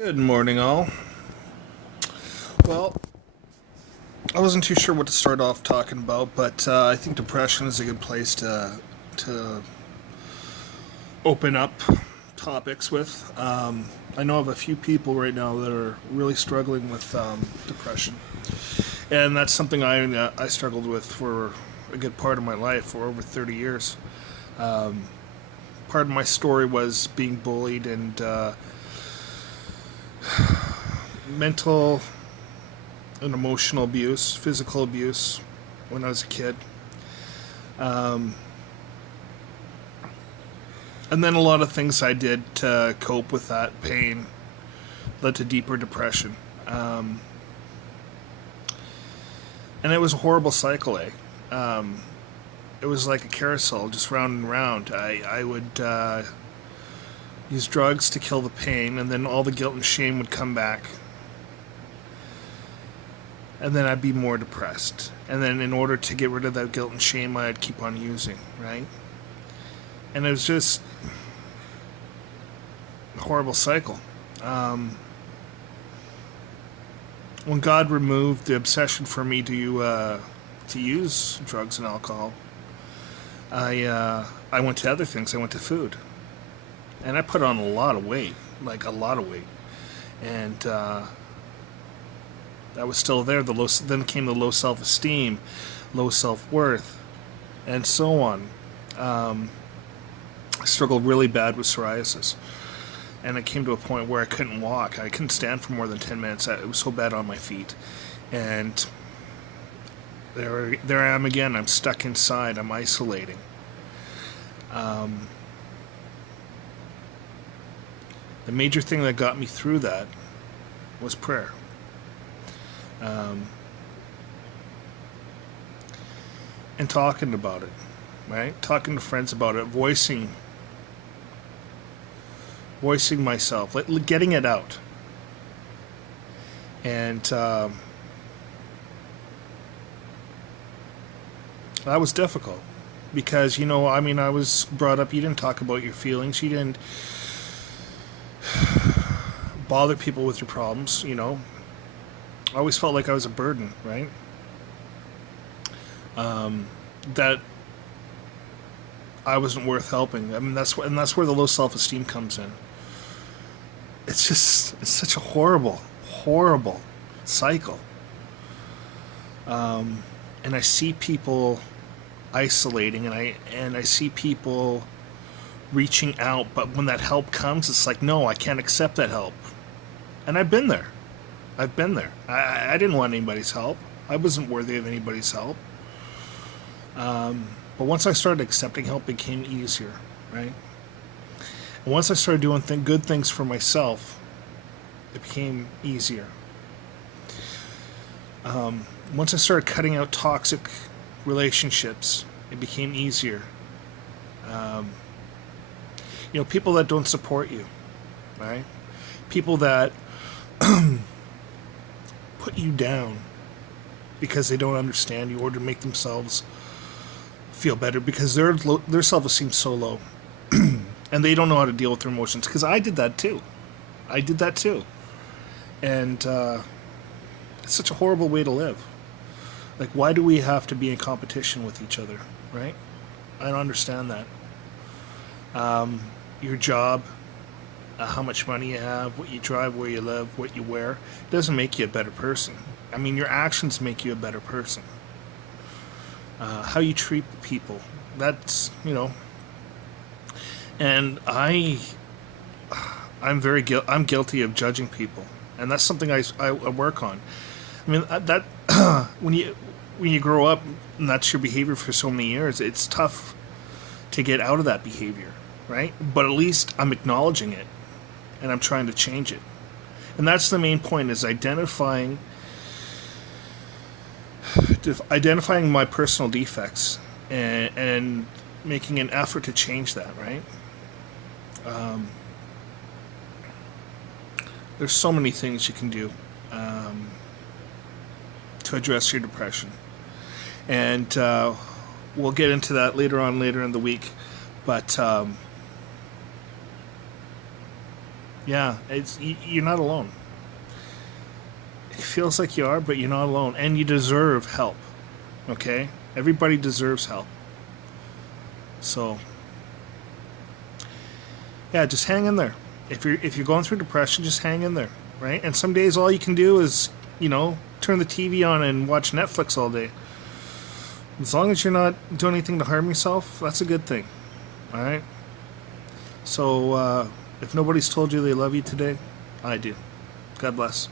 Good morning, all. Well, I wasn't too sure what to start off talking about, but I think depression is a good place to open up topics with. I know of a few people right now that are really struggling with depression, and that's something I struggled with for a good part of my life, for over 30 years. Part of my story was being bullied and mental and emotional abuse, physical abuse when I was a kid. Um, and then a lot of things I did to cope with that pain led to deeper depression. And it was a horrible cycle, eh? It was like a carousel, just round and round. I would use drugs to kill the pain, and then all the guilt and shame would come back. And then I'd be more depressed. And then in order to get rid of that guilt and shame, I'd keep on using, right? And it was just a horrible cycle. When God removed the obsession for me to use drugs and alcohol, I went to other things. I went to food, and I put on a lot of weight, like a lot of weight, and that was still there. Then came the low self-esteem, low self-worth, and so on. I struggled really bad with psoriasis, and it came to a point where I couldn't walk. I couldn't stand for more than 10 minutes. It was so bad on my feet, and there I am again. I'm stuck inside. I'm isolating. The major thing that got me through that was prayer. And talking about it, right? Talking to friends about it, voicing myself, getting it out. And that was difficult because, I was brought up, you didn't talk about your feelings, you didn't bother people with your problems, I always felt like I was a burden, right? That I wasn't worth helping. That's where the low self-esteem comes in. It's such a horrible, horrible cycle. And I see people isolating, and I see people reaching out, but when that help comes, it's like, no, I can't accept that help. And I've been there. I didn't want anybody's help. I wasn't worthy of anybody's help. But once I started accepting help, it became easier, right? And once I started doing good things for myself, it became easier. Once I started cutting out toxic relationships, it became easier. People that don't support you, right? People that put you down because they don't understand you or to make themselves feel better because their self-esteem's so low and they don't know how to deal with their emotions, because I did that too. And it's such a horrible way to live. Like, why do we have to be in competition with each other, right? I don't understand that. Your job, how much money you have, what you drive, where you live, what you wear, doesn't make you a better person. Your actions make you a better person. How you treat people, that's, and I'm guilty of judging people, and that's something I work on. That when you grow up and that's your behavior for so many years, it's tough to get out of that behavior, right? But at least I'm acknowledging it, and I'm trying to change it. And that's the main point, is identifying my personal defects and making an effort to change that, right? There's so many things you can do to address your depression. And we'll get into that later in the week. But Yeah, you're not alone. It feels like you are, but you're not alone, and you deserve help. Okay, everybody deserves help. So, yeah, just hang in there. If you're going through depression, just hang in there, right? And some days all you can do is, turn the TV on and watch Netflix all day. As long as you're not doing anything to harm yourself, that's a good thing. All right. So, if nobody's told you they love you today, I do. God bless.